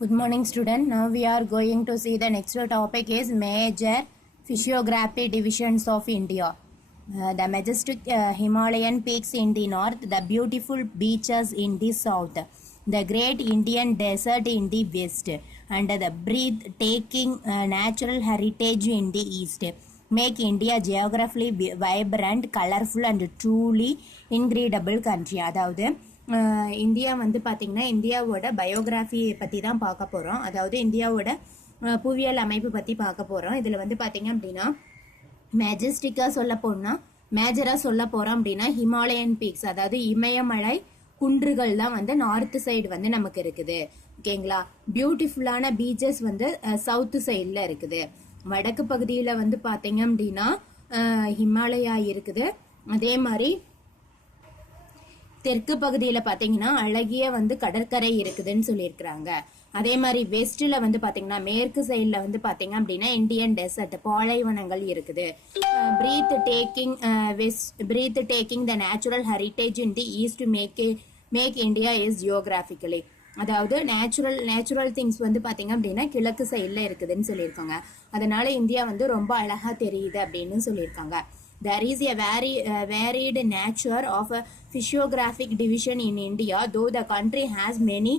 Good morning student. Now we are going to see the next topic is major physiography divisions of India. The majestic Himalayan peaks in the north, the beautiful beaches in the south, the great Indian desert in the west, and the breathtaking natural heritage in the east make India geographically vibrant, colorful and truly incredible country. அதாவது India வந்து பார்த்திங்கன்னா இந்தியாவோட பயோகிராஃபியை பற்றி தான் பார்க்க போகிறோம். அதாவது இந்தியாவோட புவியியல் அமைப்பு பற்றி பார்க்க போகிறோம். இதில் வந்து பார்த்திங்க அப்படின்னா மேஜஸ்டிக்காக மேஜராக சொல்ல போகிறோம் அப்படின்னா ஹிமாலயன் பீக்ஸ், அதாவது இமயமலை குன்றுகள் தான் வந்து நார்த் சைடு வந்து நமக்கு இருக்குது. ஓகேங்களா. பியூட்டிஃபுல்லான பீச்சஸ் வந்து சவுத்து சைடில் இருக்குது. வடக்கு பகுதியில் வந்து பார்த்தீங்க அப்படின்னா ஹிமாலயா இருக்குது. அதே மாதிரி தெற்கு பகுதியில் பார்த்தீங்கன்னா அழகிய வந்து கடற்கரை இருக்குதுன்னு சொல்லியிருக்கிறாங்க. அதே மாதிரி வெஸ்ட்ல வந்து பார்த்தீங்கன்னா மேற்கு சைடில் வந்து பார்த்தீங்க அப்படின்னா இந்தியன் டெசர்ட் பாலைவனங்கள் இருக்குது. Breathtaking the natural heritage in the east make India is geographically, அதாவது நேச்சுரல் திங்ஸ் வந்து பார்த்தீங்க அப்படின்னா கிழக்கு சைடில் இருக்குதுன்னு சொல்லியிருக்காங்க. அதனால இந்தியா வந்து ரொம்ப அழகா தெரியுது அப்படின்னு சொல்லியிருக்காங்க. There is a varied nature of a physiographic division in India. Though the country has many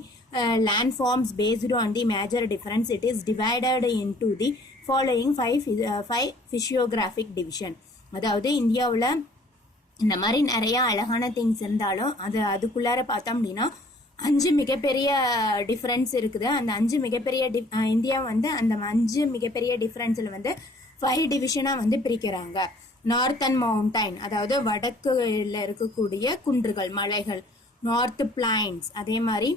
landforms based on the major difference, it is divided into the following five physiographic division. அதாவது இந்தியாவில் இந்த மாதிரி நிறைய அழகான things இருந்தாலும் அதுக்குள்ளார பார்த்தோம் அப்படின்னா 5 மிகப்பெரிய டிஃப்ரென்ஸ் இருக்குது. அந்த 5 மிகப்பெரிய இந்தியா வந்து அந்த 5 மிகப்பெரிய டிஃப்ரென்ஸில் வந்து 5 டிவிஷனாக வந்து பிரிக்கிறாங்க. நார்த்தன் மவுண்டைன், அதாவது வடக்குல இருக்கக்கூடிய குன்றுகள் மலைகள், நார்த் பிளைன்ஸ், அதே மாதிரி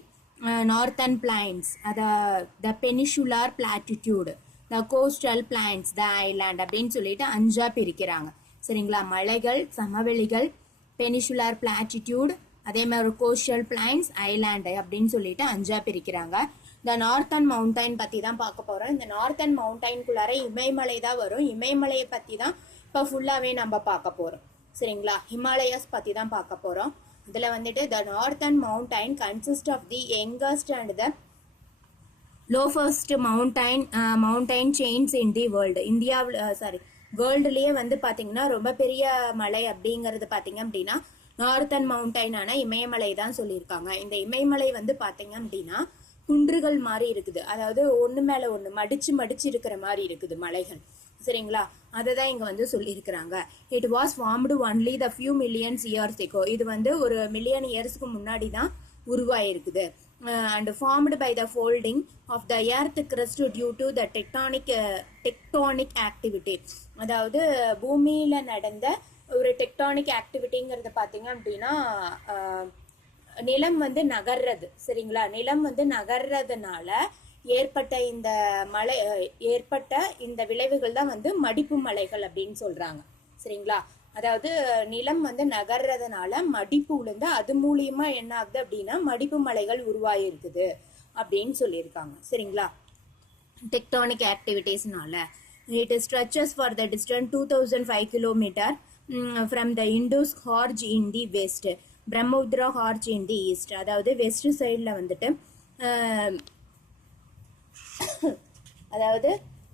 northern plains, the peninsular platitude, the coastal plains, the island அப்படின்னு சொல்லிட்டு 5ஆ பிரிக்கிறாங்க. சரிங்களா. மலைகள், சமவெளிகள், பெனிஷுலார் பிளாட்டிடியூட், அதே மாதிரி கோஸ்டல் பிளைன்ஸ், ஐலாண்டு அப்படின்னு சொல்லிட்டு 5ஆ பிரிக்கிறாங்க. இந்த நார்த்தன் மவுண்டைன் பற்றி தான் பார்க்க போகிறோம். இந்த நார்த்தன் மவுண்டைனுக்குள்ளார இமயமலை தான் வரும். இமயமலையை பற்றி தான் இப்போ ஃபுல்லாகவே நம்ம பார்க்க போகிறோம். சரிங்களா. ஹிமாலயாஸ் பற்றி தான் பார்க்க போகிறோம். இதில் வந்துட்டு the northern mountain consist of the youngest and the loftiest mountain chains in the world. இந்தியாவில் வேர்ல்டுலேயே வந்து பார்த்தீங்கன்னா ரொம்ப பெரிய மலை அப்படிங்கிறது பார்த்தீங்க அப்படின்னா நார்த்தன் மவுண்டைனான இமயமலை தான் சொல்லியிருக்காங்க. இந்த இமயமலை வந்து பார்த்தீங்க அப்படின்னா குன்றுகள் மாதிரி இருக்குது. அதாவது ஒன்று மேலே ஒன்று மடிச்சு இருக்கிற மாதிரி இருக்குது மலைகள். சரிங்களா. அதை தான் இங்கே வந்து சொல்லியிருக்கிறாங்க. It was formed only the few millions years ago. இது வந்து ஒரு மில்லியன் இயர்ஸ்க்கு முன்னாடி தான் உருவாயிருக்குது. And formed by the folding of the earth crust due to the tectonic activity. அதாவது பூமியில் நடந்த ஒரு டெக்டானிக் ஆக்டிவிட்டிங்கிறத பார்த்தீங்க அப்படின்னா நிலம் வந்து நகர்றது. சரிங்களா. நிலம் வந்து நகர்றதுனால ஏற்பட்ட இந்த விளைவுகள் தான் வந்து மடிப்பு மலைகள் அப்படின்னு சொல்றாங்க. சரிங்களா. அதாவது நிலம் வந்து நகர்றதுனால மடிப்பு விழுந்து அது மூலியமா என்ன ஆகுது அப்படின்னா மடிப்பு மலைகள் உருவாகி இருக்குது அப்படின்னு சொல்லியிருக்காங்க. சரிங்களா. டெக்டானிக் ஆக்டிவிட்டிஸ்னால it stretches for the distance 2005 km from the Indus Gorge in the west, Brahmaputra gorge in the east. அதாவது வெஸ்ட் சைடில் வந்துட்டு அதாவது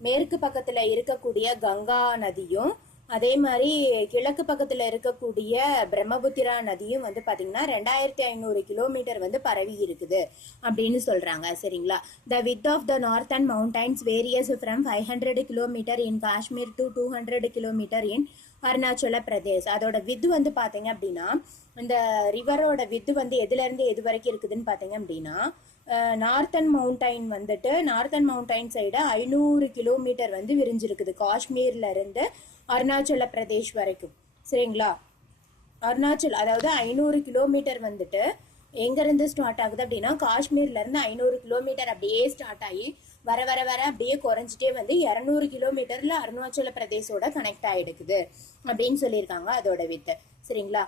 மேற்கு பக்கத்தில் இருக்கக்கூடிய கங்கா நதியும் அதே மாதிரி கிழக்கு பக்கத்தில் இருக்கக்கூடிய பிரம்மபுத்திரா நதியும் வந்து பார்த்தீங்கன்னா 2500 கிலோமீட்டர் வந்து பரவி இருக்குது அப்படின்னு சொல்றாங்க. சரிங்களா. The width of the northern mountains varies from 500 kilometre in Kashmir to 200 kilometre in Arunachal Pradesh. அதோட வித்து வந்து பார்த்தீங்க அப்படின்னா இந்த ரிவரோட வித்து வந்து எதுல இருந்து எது வரைக்கும் இருக்குதுன்னு பார்த்தீங்க அப்படின்னா நார்த்தன் மவுண்டைன் சைடு 500 கிலோமீட்டர் வந்து விரிஞ்சிருக்குது காஷ்மீர்ல இருந்து அருணாச்சல பிரதேஷ் வரைக்கும். சரிங்களா. அதாவது 500 கிலோமீட்டர் வந்துட்டு எங்க இருந்து ஸ்டார்ட் ஆகுது அப்படின்னா காஷ்மீர்ல இருந்து 500 கிலோமீட்டர் அப்படியே ஸ்டார்ட் ஆகி வர வர வர அப்படியே குறைஞ்சிட்டே வந்து 200 கிலோமீட்டர்ல அருணாச்சல பிரதேசோட கனெக்ட் ஆயிடுக்குது அப்படின்னு சொல்லியிருக்காங்க அதோட வித்து. சரிங்களா.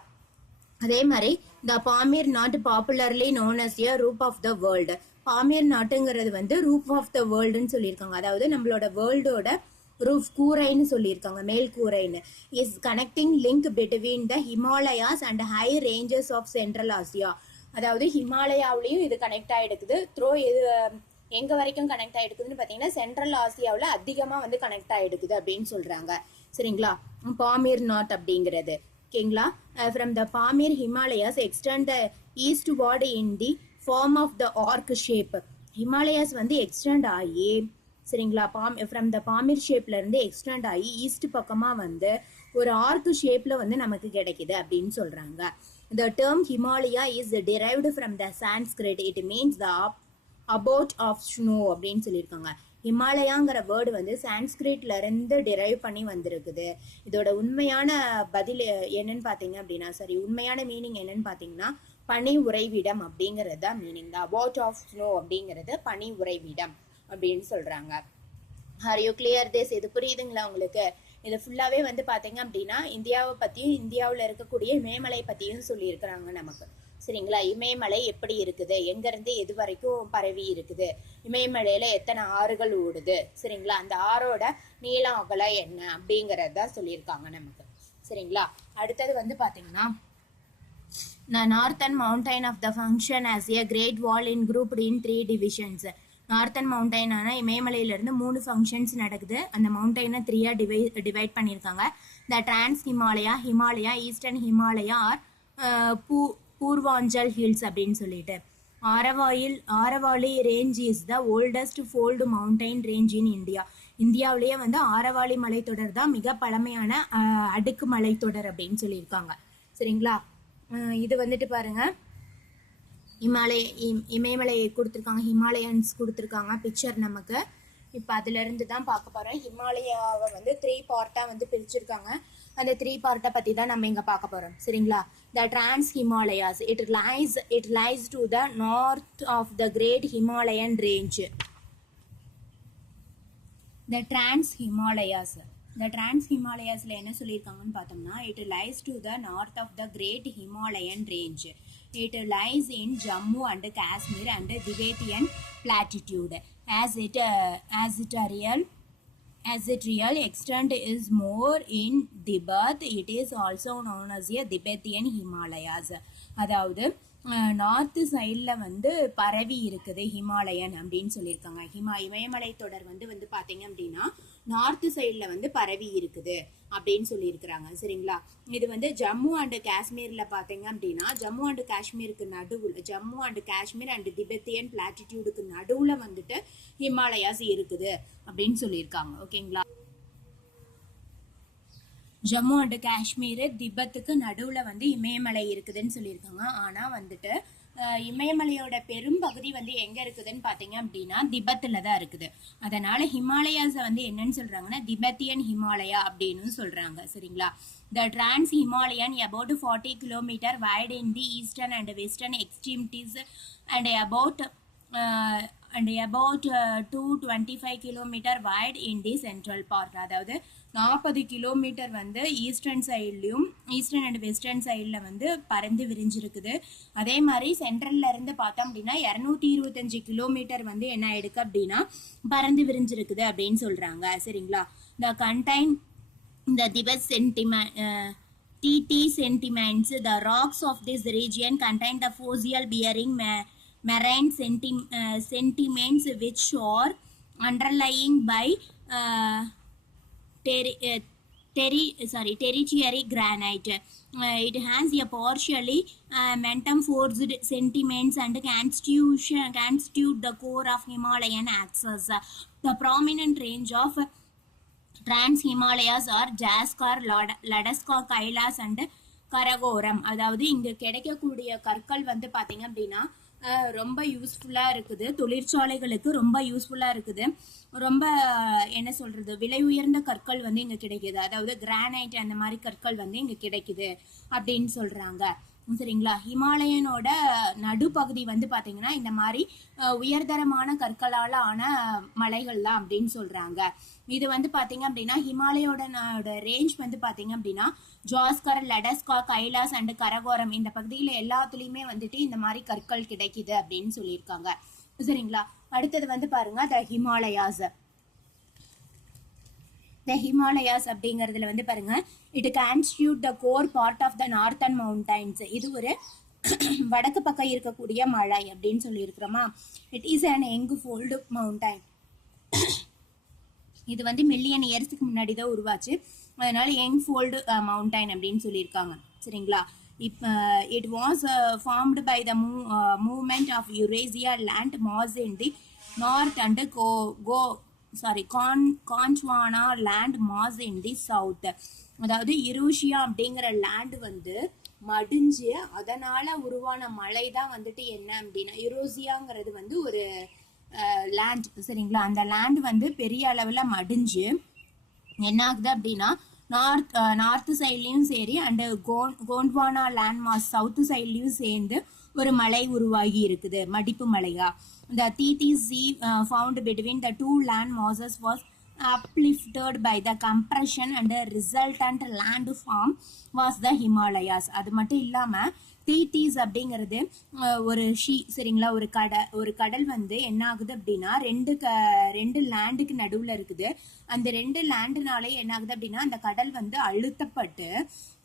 அதே மாதிரி the Pamir knot popularly known as a roof of the world. Pamir நாட்டுங்கிறது வந்து ரூப் ஆஃப் த வேர்ல்டுன்னு சொல்லியிருக்காங்க. அதாவது நம்மளோட வேர்ல்டோட ரூஃப் கூரைன்னு சொல்லியிருக்காங்க, மேல் கூரைன்னு. Is connecting link between the Himalayas and high ranges of central Asia. அதாவது ஹிமாலயாவிலையும் இது கனெக்ட் ஆகிடுக்குது த்ரோ எங்க வரைக்கும் கனெக்ட் ஆயிடுக்குதுன்னு பாத்தீங்கன்னா சென்ட்ரல் ஆசியாவில் அதிகமா வந்து கனெக்ட் ஆயிடுக்குது அப்படின்னு சொல்றாங்க. சரிங்களா? பாமீர் நாட் அப்படிங்கிறது. ஓகேங்களா? From the Pamir Himalayas extend eastward in the form of the arc shape. Himalayas வந்து எக்ஸ்டெண்ட் ஆகி, சரிங்களா, ஃப்ரம் த பாமீர் ஷேப்ல இருந்து எக்ஸ்டெண்ட் ஆகி ஈஸ்ட் பக்கமா வந்து ஒரு ஆர்க் ஷேப்ல வந்து நமக்கு கிடைக்குது அப்படின்னு சொல்றாங்க. The term Himalaya is derived from the Sanskrit. It means the abode of snow அப்படின்னு சொல்லியிருக்காங்க. ஹிமாலயாங்கிற வேர்டு வந்து சான்ஸ்கிரிட்ல இருந்து டிரைவ் பண்ணி வந்திருக்குது. இதோட உண்மையான பதில் என்னன்னு பாத்தீங்க அப்படின்னா, சரி, உண்மையான மீனிங் என்னன்னு பாத்தீங்கன்னா பனி உறைவிடம் அப்படிங்கிறது தான் meaning. The abode of snow அப்படிங்கிறது பனி உறைவிடம் அப்படின்னு சொல்றாங்க. Are you clear this? இது புரியுதுங்களா உங்களுக்கு? இது ஃபுல்லாவே வந்து பாத்தீங்க அப்படின்னா இந்தியாவை பத்தியும் இந்தியாவில் இருக்கக்கூடிய இமயமலை பத்தியும் சொல்லியிருக்கிறாங்க நமக்கு. சரிங்களா? இமயமலை எப்படி இருக்குது, எங்க இருந்து எது வரைக்கும் பரவி இருக்குது, இமயமலையில எத்தனை ஆறுகள் ஓடுது, சரிங்களா, அந்த ஆறோட நீளம் அகலம் என்ன அப்படிங்கறத சொல்லியிருக்காங்க நமக்கு. சரிங்களா? அடுத்தது வந்து பாத்தீங்கன்னா the northern mountain of the function as a great wall in grouped in 3 divisions. Northern மவுண்டைனான இமயமலையில இருந்து 3 ஃபங்க்ஷன்ஸ் நடக்குது. அந்த மவுண்டைனை 3ஆ டிவைட் பண்ணியிருக்காங்க. The trans Himalaya, Himalaya, eastern Himalaya or Purvanchal hills அப்படின்னு சொல்லிட்டு. Aravali range is the oldest fold mountain range in India. இந்தியாவிலேயே வந்து ஆரவாலி மலைத்தொடர் தான் மிக பழமையான அடுக்கு மலைத்தொடர் அப்படின்னு சொல்லியிருக்காங்க. சரிங்களா? இது வந்துட்டு பாருங்க, இமயமலையை கொடுத்துருக்காங்க, ஹிமாலயன்ஸ் கொடுத்துருக்காங்க பிக்சர் நமக்கு. இப்போ அதுல இருந்து தான் பார்க்க போறோம். ஹிமாலயாவை வந்து 3 பார்ட்டா வந்து பிரிச்சிருக்காங்க. அந்த 3 பார்ட்டை பத்தி தான் நம்ம இங்க பார்க்க போறோம். சரிங்களா? The trans Himalayas, it lies to the north of the great Himalayan range. The trans ஹிமாலயாஸ்ல என்ன சொல்லியிருக்காங்கன்னு பார்த்தோம்னா, it lies to the north of the great Himalayan range. It lies in Jammu and Kashmir and Tibetan platitude. As its real extent is more in Tibet, it is also known as a Tibetan Himalayas. அதாவது north சைடில் வந்து பரவி இருக்குது Himalayan அப்படின்னு சொல்லியிருக்காங்க. இமயமலை தொடர் வந்து பார்த்தீங்க அப்படின்னா நார்த் சைடில் வந்து பரவி இருக்குது அப்படின்னு சொல்லியிருக்கிறாங்க. சரிங்களா? இது வந்து ஜம்மு அண்ட் காஷ்மீரில் பார்த்தீங்க அப்படின்னா Jammu and Kashmir and Tibetan பிளாட்டிடியூடுக்கு நடுவில் வந்துட்டு ஹிமாலயாஸ் இருக்குது அப்படின்னு சொல்லியிருக்காங்க. ஓகேங்களா? ஜம்மு அண்ட் காஷ்மீர் திபெத்துக்கு நடுவில் வந்து இமயமலை இருக்குதுன்னு சொல்லியிருக்காங்க. ஆனால் வந்துட்டு இமயமலையோட பெரும் பகுதி வந்து எங்க இருக்குதுன்னு பாத்தீங்க அப்படின்னா திபெத்ல தான் இருக்குது. அதனால ஹிமாலயாஸை வந்து என்னன்னு சொல்றாங்கன்னா திபெத்தியன் ஹிமாலயா அப்படின்னு சொல்றாங்க. சரிங்களா? The Trans Himalayan about 40 km wide in the eastern and western extremities and about 225 km wide in the central part. அதாவது 40 கிலோமீட்டர் வந்து ஈஸ்டர்ன் அண்ட் வெஸ்டர்ன் சைடில் வந்து பறந்து விரிஞ்சிருக்குது. அதே மாதிரி சென்ட்ரல்ல இருந்து பார்த்தோம் அப்படின்னா 225 கிலோமீட்டர் வந்து என்ன ஆயிடுக்கு அப்படின்னா பறந்து விரிஞ்சிருக்குது அப்படின்னு சொல்றாங்க. சரிங்களா? The contain the Tibet sentiments, the rocks of this region contain the fossil bearing marine sentiments which are underlying by tertiary granite. It has a partially metamorphosed sediments and constitute the core of Himalayan axis. The prominent range of Trans Himalayas are Jaskar, Ladakh, Kailas and Karakoram. அதாவது இங்க கிடைக்கக்கூடிய கற்கள் வந்து பாத்தீங்க அப்படின்னா ரொம்ப யூஸ்ஃபுல்லா இருக்குது, தொழிற்சாலைகளுக்கு ரொம்ப யூஸ்ஃபுல்லா இருக்குது. ரொம்ப என்ன சொல்றது, விலை உயர்ந்த கற்கள் வந்து இங்க கிடைக்குது. அதாவது கிரானைட் அந்த மாதிரி கற்கள் வந்து இங்க கிடைக்குது அப்படின்னு சொல்றாங்க. சரிங்களா? ஹிமாலயனோட நடுப்பகுதி வந்து பாத்தீங்கன்னா இந்த மாதிரி உயர்தரமான கற்களால ஆன மலைகள் தான் அப்படின்னு சொல்றாங்க. இது வந்து பாத்தீங்க அப்படின்னா ஹிமாலயோட ரேஞ்ச் வந்து பாத்தீங்க அப்படின்னா ஜாஸ்கர், லடஸ்கா, கைலாஸ் அண்ட் கரகோரம் இந்த பகுதியில எல்லாத்துலயுமே வந்துட்டு இந்த மாதிரி கற்கள் கிடைக்குது அப்படின்னு சொல்லியிருக்காங்க. சரிங்களா? அடுத்தது வந்து பாருங்க த ஹிமாலயாஸ் அப்படிங்கறதுல வந்து பாருங்க, it constitute the core part of the northern mountains. இது ஒரு வடக்கு பக்கம் இருக்கக்கூடிய மலை அப்படின்னு சொல்லி இருக்கிறோமா. It is an young fold mountain. இது வந்து மில்லியன் இயர்ஸ்க்கு முன்னாடி தான் உருவாச்சு. அதனால யங் ஃபோல்டு மவுண்டைன் அப்படின்னு சொல்லியிருக்காங்க. சரிங்களா. It was formed by the movement of Eurasia land mass in the north and Gondwana land mass in the south. அதாவது யுரேஷியா அப்படிங்கிற லேண்ட் வந்து மடிஞ்சு அதனால உருவான மலை தான் வந்துட்டு என்ன அப்படின்னா யுரேசியாங்கிறது வந்து ஒரு லேண்ட். சரிங்களா. அந்த லேண்ட் வந்து பெரிய அளவில் மடிஞ்சு என்ன ஆகுது அப்படின்னா நார்த் சைட்லையும் சரி and Gondwana land mass south சைட்லையும் சேர்ந்து ஒரு மலை உருவாகி இருக்குது, மடிப்பு மலையா. The thesis found between the two land masses was uplifted by the compression and the resultant landform was the Himalayas. அது மட்டும் இல்லாம தீத்தீஸ் அப்படிங்கிறது ஒரு சரிங்களா, ஒரு கடல் வந்து என்ன ஆகுது அப்படின்னா ரெண்டு லேண்டுக்கு நடுவுல இருக்குது. அந்த ரெண்டு லேண்டுனாலே என்ன ஆகுது அப்படின்னா அந்த கடல் வந்து அழுத்தப்பட்டு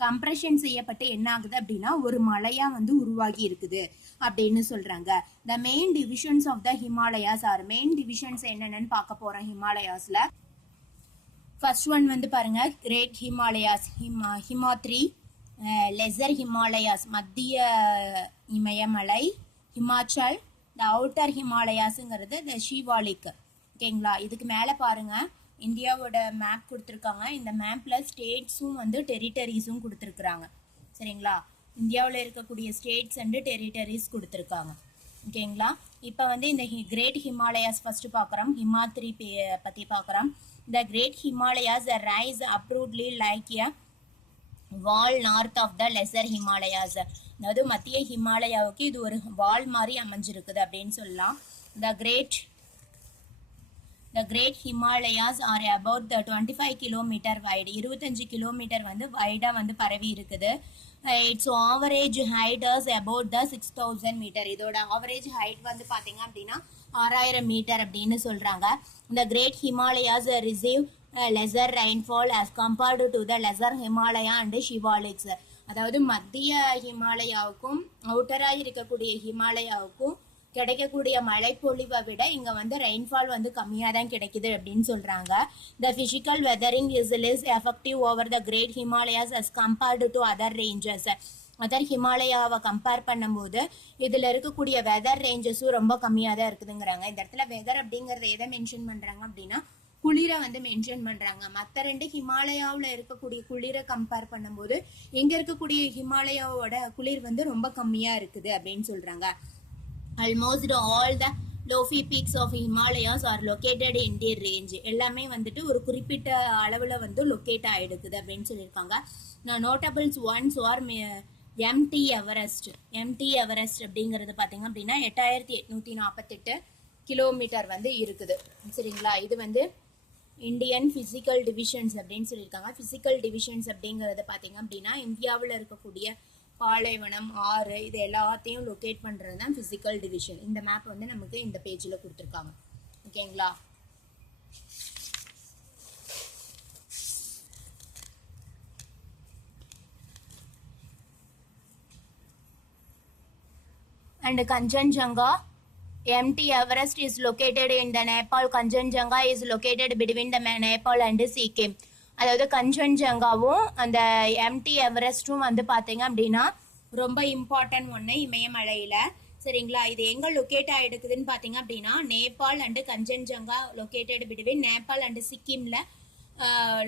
கம்ப்ரெஷன் செய்யப்பட்டு என்ன ஆகுது அப்படின்னா ஒரு மலையா வந்து உருவாகி இருக்குது அப்படின்னு சொல்றாங்க. The main divisions of the Himalayas are main divisions என்னென்னு பார்க்க போறோம் ஹிமாலயாஸ்ல. ஃபர்ஸ்ட் ஒன் வந்து பாருங்க great Himalayas, Himadri, lesser Himalayas மத்திய இமயமலை, ஹிமாச்சல், த அவுட்டர் ஹிமாலயாஸுங்கிறது த ஷிவாலிக். ஓகேங்களா. இதுக்கு மேலே பாருங்க இந்தியாவோட மேப் கொடுத்துருக்காங்க. இந்த மேப்ல ஸ்டேட்ஸும் வந்து டெரிட்டரிஸும் கொடுத்துருக்குறாங்க. சரிங்களா. இந்தியாவில் இருக்கக்கூடிய ஸ்டேட்ஸ் அண்டு டெரிட்டரிஸ் கொடுத்துருக்காங்க. ஓகேங்களா. இப்போ வந்து இந்த கிரேட் ஹிமாலயாஸ் ஃபர்ஸ்ட் பார்க்குறோம். ஹிமாத்ரி பற்றி பார்க்குறோம். The great Himalayas rise abruptly like a wall north of the lesser Himalayas. அதாவது மத்திய ஹிமாலயாவுக்கு இது ஒரு வால் மாதிரி அமைஞ்சிருக்குது அப்படின்னு சொல்லலாம். The great Himalayas are about 25 kilometre wide, 25 kilometre வந்து வைடா வந்து பரவி இருக்குது. Its average height is about the 6000 metre. இதோட ஆவரேஜ் ஹைட் வந்து பார்த்தீங்க அப்படின்னா 6000 மீட்டர் அப்படின்னு சொல்றாங்க. The great Himalayas receive lesser rainfall as compared to the lesser Himalaya and Shivaliks. அதாவது மத்திய ஹிமாலயாவுக்கும் அவுட்டராக இருக்கக்கூடிய ஹிமாலயாவுக்கும் கிடைக்கக்கூடிய மழைப்பொழிவை விட இங்க வந்து ரெயின்ஃபால் வந்து கம்மியா தான் கிடைக்குது அப்படின்னு சொல்றாங்க. The physical weathering is less effective over the great Himalayas as compared to other ranges. Other ஹிமாலயாவை கம்பேர் பண்ணும்போது இதுல இருக்கக்கூடிய வெதர் ரேஞ்சஸும் ரொம்ப கம்மியா தான் இருக்குதுங்கிறாங்க. இந்த இடத்துல வெதர் அப்படிங்கறத எதை மென்ஷன் பண்றாங்க அப்படின்னா குளிரை வந்து மென்ஷன் பண்றாங்க. மற்ற ரெண்டு ஹிமாலயாவில் இருக்கக்கூடிய குளிரை கம்பேர் பண்ணும்போது எங்க இருக்கக்கூடிய ஹிமாலயாவோட குளிர் வந்து ரொம்ப கம்மியா இருக்குது அப்படின்னு சொல்றாங்க. Almost all the lofty peaks of Himalayas are located in the range. எல்லாமே வந்துட்டு ஒரு குறிப்பிட்ட அளவுல வந்து லொக்கேட் ஆயிடுக்குது அப்படின்னு சொல்லியிருக்காங்க. Notables ones are MT Everest. MT Everest அப்படிங்கிறது பார்த்தீங்க அப்படின்னா 8848 கிலோமீட்டர் வந்து இருக்குது. சரிங்களா. இது வந்து இந்தியன் பிசிக்கல் டிவிஷன்ஸ் அப்படின்னு சொல்லியிருக்காங்க. பிசிக்கல் டிவிஷன்ஸ் அப்படிங்கிறது பார்த்தீங்க அப்படின்னா இந்தியாவில் இருக்கக்கூடிய பாலைவனம், ஆறு, இது எல்லாத்தையும் லொக்கேட் பண்றது தான் பிசிக்கல் டிவிஷன். இந்த மேப் வந்து நமக்கு இந்த பேஜ்ல கொடுத்துருக்காங்க. ஓகேங்களா. And Kanchenjunga, MT Everest is located in the Nepal. Kanchenjunga is located between the Nepal and Sikkim. அதாவது கஞ்சன்ஜங்காவும் அந்த எம்டி எவரெஸ்டும் வந்து பார்த்தீங்க அப்படின்னா ரொம்ப இம்பார்ட்டன்ட் ஒன்று இமயமலையில். சரிங்களா. இது எங்கே லொக்கேட் ஆகிடுக்குதுன்னு பார்த்தீங்க அப்படின்னா Nepal and Kanchenjunga located between Nepal and சிக்கிமில்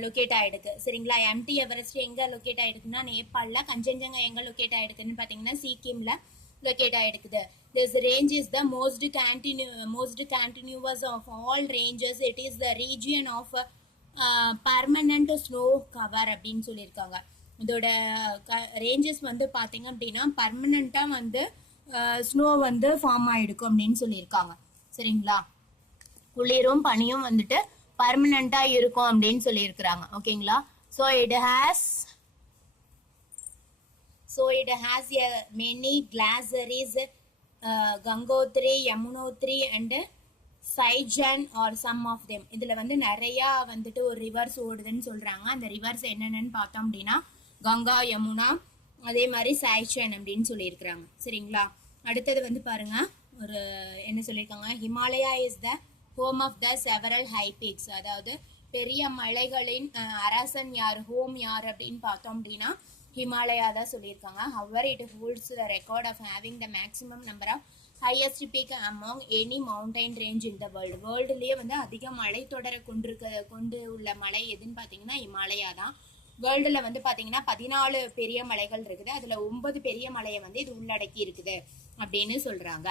லொக்கேட் ஆகிடுக்கு. சரிங்களா. எம்டி எவரெஸ்ட் எங்கே லொக்கேட் ஆகிடுக்குன்னா நேபாளில், கஞ்சன்ஜங்கா எங்கே லொக்கேட் ஆகிடுக்குன்னு பார்த்தீங்கன்னா சிக்கிமில் லொக்கேட் ஆகிடுக்குது. This range is the most continuous of all ranges. It is the region of permanent snow cover அப்படின்னு சொல்லியிருக்காங்க. இதோட ரேஞ்சஸ் வந்து பார்த்தீங்க அப்படின்னா பர்மனண்ட்டாக வந்து ஸ்னோ வந்து ஃபார்ம் ஆகிடுக்கும் அப்படின்னு சொல்லியிருக்காங்க. சரிங்களா. குளிரும் பனியும் வந்துட்டு பர்மனண்ட்டாக இருக்கும் அப்படின்னு சொல்லியிருக்கிறாங்க. ஓகேங்களா. So it has a many glaciers, Gangotri, Yamunotri and Siachen are some of them. இதுல வந்து நிறைய வந்துட்டு ஒரு ரிவர்ஸ் ஓடுதுன்னு சொல்றாங்க. அந்த ரிவர்ஸ் என்னென்னு பார்த்தோம் அப்படின்னா கங்கா, யமுனா, அதே மாதிரி சைச்சன் அப்படின்னு சொல்லியிருக்கிறாங்க. சரிங்களா? அடுத்தது வந்து பாருங்க, ஒரு என்ன சொல்லியிருக்காங்க, Himalaya is the home of the several high peaks. அதாவது பெரிய மலைகளின் அரசன் யார், ஹோம் யார் அப்படின்னு பார்த்தோம் அப்படின்னா ஹிமாலயா தான் சொல்லியிருக்காங்க. However it holds the record of having the maximum number of highest peak among any mountain range in the world. வேர்ல்டுலேயே வந்து அதிக மலைத்தொடரை கொண்டு உள்ள மலை எதுன்னு பார்த்தீங்கன்னா ஹிமாலயா தான். வேர்ல்டுல வந்து பாத்தீங்கன்னா 14 பெரிய மலைகள் இருக்குது. அதுல 9 பெரிய மலையை வந்து இது உள்ளடக்கி இருக்குது அப்படின்னு சொல்றாங்க.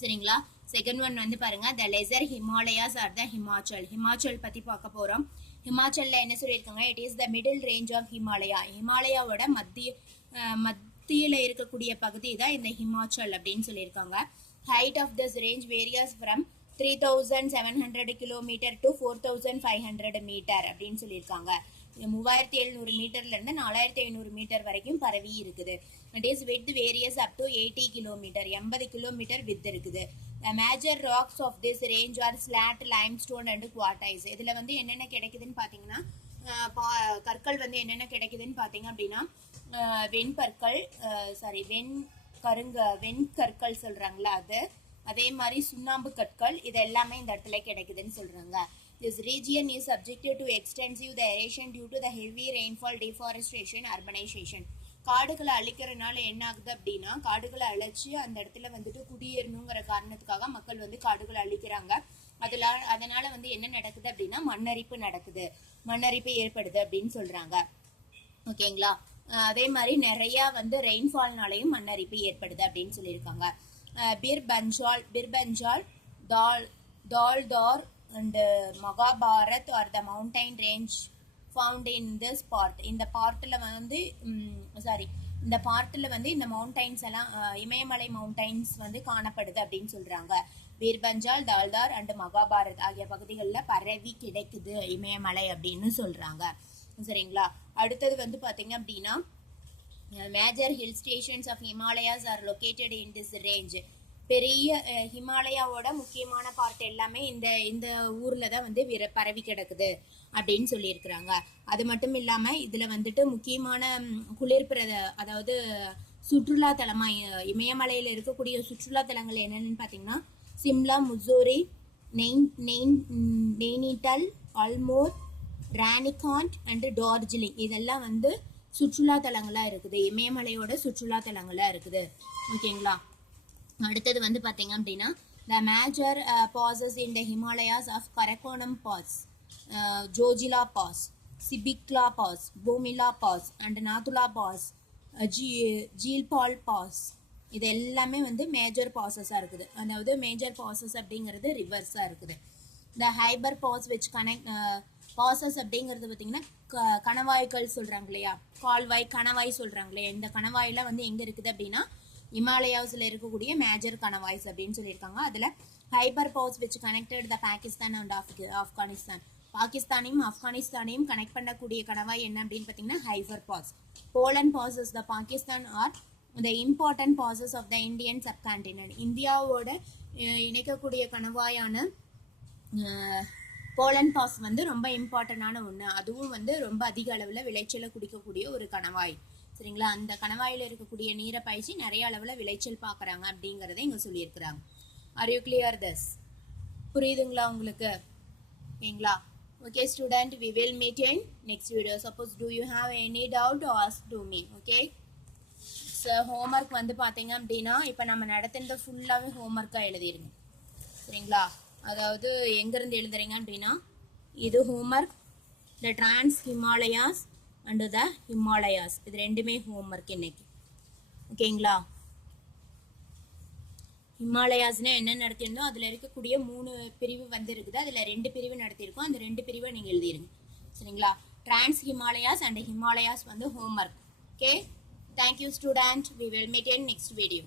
சரிங்களா? செகண்ட் ஒன் வந்து பாருங்க, the lesser Himalayas or the Himachal. Himachal பத்தி பார்க்க போறோம். ஹிமாச்சல்ல என்ன சொல்லியிருக்காங்க, it is the middle range of Himalaya. ஹிமாலயாவோட மத்தியில இருக்கக்கூடிய பகுதி தான் இந்த ஹிமாச்சல் அப்படின்னு சொல்லியிருக்காங்க. Height of this range varies from 3700 kilometre to 4500 metre அப்படின்னு சொல்லியிருக்காங்க. 3700 மீட்டர்ல இருந்து 4500 மீட்டர் வரைக்கும் பரவி இருக்குது. It is width varies up to 80 kilometre, 80 kilometre width இருக்குது. Major rocks of this range are slate, limestone and quartzite. இதுல வந்து என்னென்ன கிடைக்குதுன்னு பாத்தீங்கன்னா கற்கள் வந்து என்னென்ன கிடைக்குதுன்னு பாத்தீங்க அப்படின்னா வெண்கற்கள் வெண்கற்கள் சொல்றாங்களா அது, அதே மாதிரி சுண்ணாம்பு கற்கள், இது எல்லாமே இந்த இடத்துல கிடைக்குதுன்னு சொல்றாங்க. This region is subjected to extensive aeration due to the heavy rainfall, deforestation, urbanization. காடுகளை அழிக்கிறதுனால என்ன ஆகுது அப்படின்னா, காடுகளை அழிச்சு அந்த இடத்துல வந்துட்டு குடியேறணுங்கிற காரணத்துக்காக மக்கள் வந்து காடுகளை அழிக்கிறாங்க. அதனால வந்து என்ன நடக்குது அப்படின்னா மண்ணரிப்பு ஏற்படுது அப்படின்னு சொல்றாங்க. ஓகேங்களா? அதே மாதிரி நிறைய வந்து ரெயின்ஃபால்னாலையும் மண்ணரிப்பு ஏற்படுது அப்படின்னு சொல்லியிருக்காங்க. பிர்பஞ்சால், தால்தார் and Mahabharat or the mountain range found in this part. இந்த பார்ட்ல வந்து இந்த மவுண்டைன்ஸ் எல்லாம் இமயமலை மவுண்டைன்ஸ் வந்து காணப்படுது அப்படின்னு சொல்றாங்க. பீர்பஞ்சால், தால்தார் அண்ட் மகாபாரத் ஆகிய பகுதிகளில் பரவி கிடைக்குது இமயமலை அப்படின்னு சொல்றாங்க. சரிங்களா? அடுத்தது வந்து பாத்தீங்க அப்படின்னா major hill stations of Himalayas are located in this range. பெரிய ஹிமாலயாவோட முக்கியமான பார்ட் எல்லாமே இந்த ஊர்ல தான் வந்து பரவி கிடக்குது அப்படின்னு சொல்லியிருக்கிறாங்க. அது மட்டும் இல்லாம இதுல வந்துட்டு முக்கியமான அதாவது சுற்றுலா தலமா இமயமலையில இருக்கக்கூடிய சுற்றுலா தலங்கள் என்னன்னு பாத்தீங்கன்னா சிம்லா, முசோரி, நெய்னிடால், ஆல்மோர், ராணிகாண்ட் அண்ட் டார்ஜிலிங். இதெல்லாம் வந்து சுற்றுலா தலங்களா இருக்குது, இமயமலையோட சுற்றுலா தலங்களா இருக்குது. ஓகேங்களா? அடுத்தது வந்து பாத்தீங்க அப்படின்னா the major passes in the Himalayas of Karakoram Pass, Jojila Pass, Sibikla Pass, Bomila Pass and Nathula Pass, Jilpal Pass. இது எல்லாமே வந்து மேஜர் பாசஸா இருக்குது. அதாவது மேஜர் பாசஸ் அப்படிங்கிறது ரிவர்ஸா இருக்குது. the Khyber Pass which connect bosses அப்படிங்கிறது பார்த்தீங்கன்னா கணவாய்கள் சொல்றாங்க இல்லையா, கால்வாய் கணவாய் சொல்றாங்க இல்லையா, இந்த கணவாயில வந்து எங்க இருக்குது அப்படின்னா இமாலயாஸ்ல இருக்கக்கூடிய மேஜர் கணவாய்ஸ் அப்படின்னு சொல்லியிருக்காங்க. அதுல Khyber pass which connected the Pakistan and Afghanistan. பாகிஸ்தானையும் ஆப்கானிஸ்தானையும் கனெக்ட் பண்ணக்கூடிய கணவாய் என்ன அப்படின்னு பார்த்தீங்கன்னா Khyber pass. Bolan passes the Pakistan are the important passes of the Indian subcontinent. இந்தியாவோட இணைக்கக்கூடிய கணவாயான போலன் பாஸ் வந்து ரொம்ப இம்பார்ட்டன்டான ஒன்று. அதுவும் வந்து ரொம்ப அதிக அளவில் விளைச்சலை குடிக்கக்கூடிய ஒரு கணவாய். சரிங்களா? அந்த கணவாயில இருக்கக்கூடிய நீரை பாய்ச்சி நிறைய அளவுல விளைச்சல் பாக்குறாங்க அப்படிங்கறத இங்க சொல்லியிருக்கிறாங்க. R you clear this? புரியுதுங்களா உங்களுக்கு? ஓகேங்களா? Okay student, we will meet in next video. Suppose do you have any doubt, ask to me. Okay? So homework வந்து பாத்தீங்க அப்படின்னா இப்ப நம்ம நடத்துனது ஃபுல்லாவே ஹோம்ஒர்க்கா எழுதிருங்க. சரிங்களா? அதாவது எங்க இருந்து எழுதுறீங்க அப்படின்னா இது homework, the Trans Himalayas and the Himalayas, இது ரெண்டுமே ஹோம்ஒர்க் இன்னைக்கு. ஓகேங்களா? ஹிமாலயாஸ்னா என்ன நடத்திருந்தோம், அதுல இருக்கக்கூடிய 3 பிரிவு வந்து இருக்குது. அதுல 2 பிரிவு நடத்திருக்கோம். அந்த 2 பிரிவை நீங்க எழுதிருங்க. சரிங்களா? டிரான்ஸ் ஹிமாலயாஸ் அண்ட் ஹிமாலயாஸ் வந்து homework. Okay, thank you student. We will meet in next video.